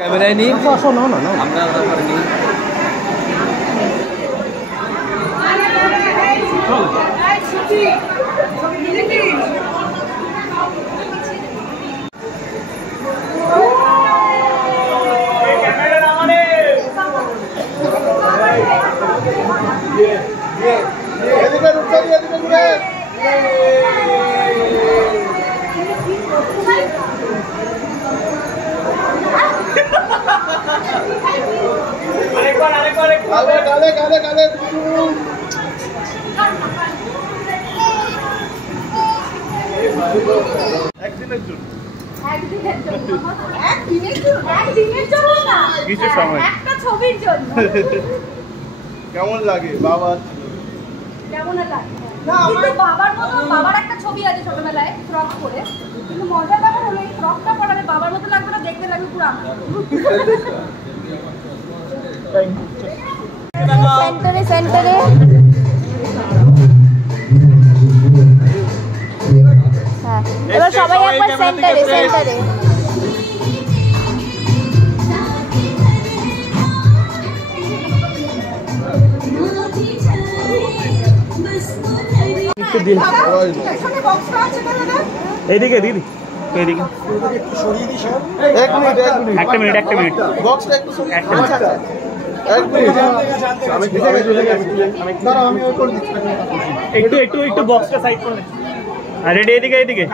ক্যামেরায় নিয়ে শোনো না আমরা কেমন লাগে বাবা? কেমন লাগে? কিন্তু বাবার মতো, বাবার একটা ছবি আছে ছোটবেলায় ফ্রক পরে, কিন্তু মজার ব্যাপার হলো এই ফ্রকটা পরালে বাবার মতো লাগবে না, দেখতে লাগবে পুরো সেন্টারে সেন্টারে। হ্যাঁ, এবার সবাই একবার সেন্টারে সেন্টারে। এইদিকে দিদি, এইদিকে একটা মিনিট বক্সটা একটু একটু বক্সটা সাইড করে রেডি। এদিকে এদিকে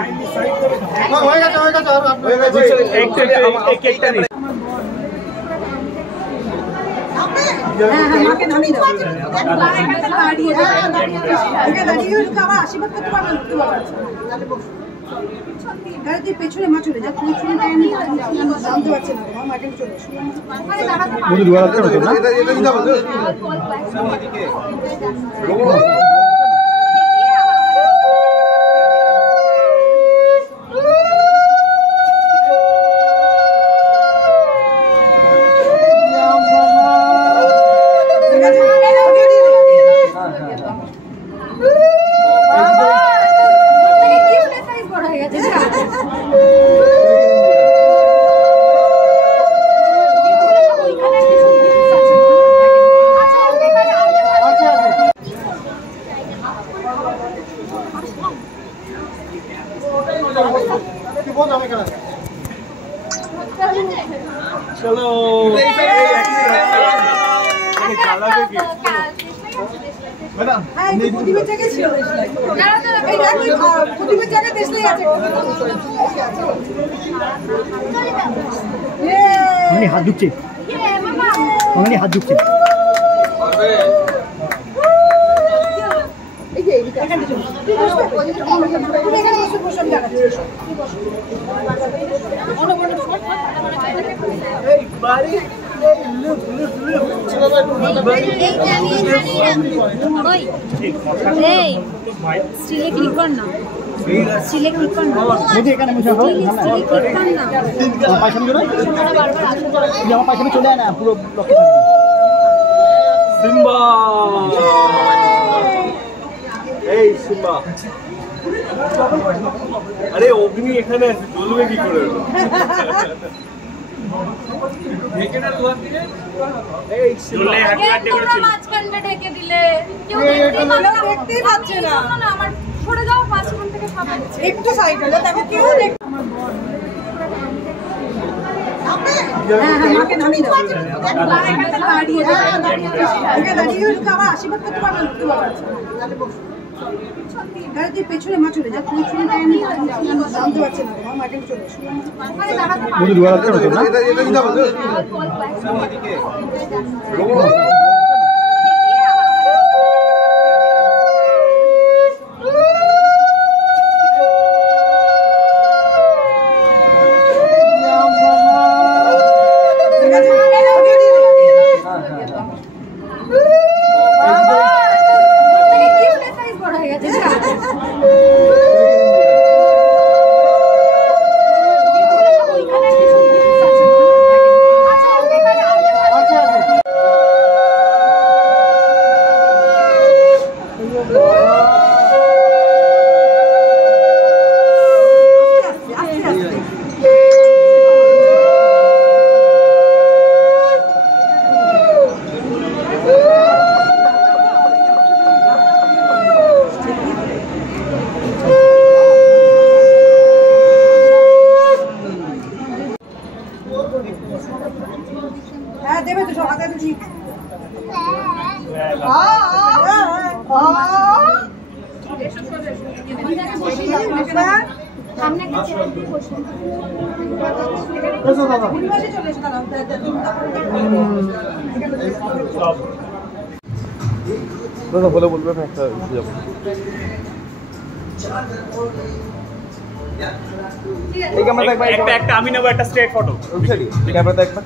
পেছনে মা চলে যা, তুমি চলে জানতে পারছে না মাকে চলে চলো। প্রদীপের জায়গায় ছিল, প্রদীপের জায়গায় দেশলাই আছে। হাত ঢুকছে, হাত ঢুকছে। স্টিলে ক্লিক কর না, স্টিলে ক্লিক কর না, এখানে আমার পাশে চলে আয় না, পুরো সিম্বা। এই সিম্বা, আরে অগ্নি এখানে আছে, জ্বলবে কি করে? ঢেকে দিলে কেউ দেখতেই পাচ্ছে না। আমার সরে যাও মাঝখান থেকে, সবাই একটু সাইড হলো, তারপর কেউ দেখ। মাকে নামিয়ে দাও, আমার আশীর্বাদ করতে পারবেন পেছনে মা চলে যা, তুমি চলে জানতে পারছে না মাকে চলে হ্যাঁ দেবে তো সব হাতে ঠিক সামনে একটা চেয়ার বসুন। চলে এসো দাঁড়াও দাদা বলে বলবেন একটা যাবো ঠিক আছে এই ক্যামেরাটা একবার একটা আমি নেবো একটা স্ট্রেট ফটো ক্যামেরাটা একবার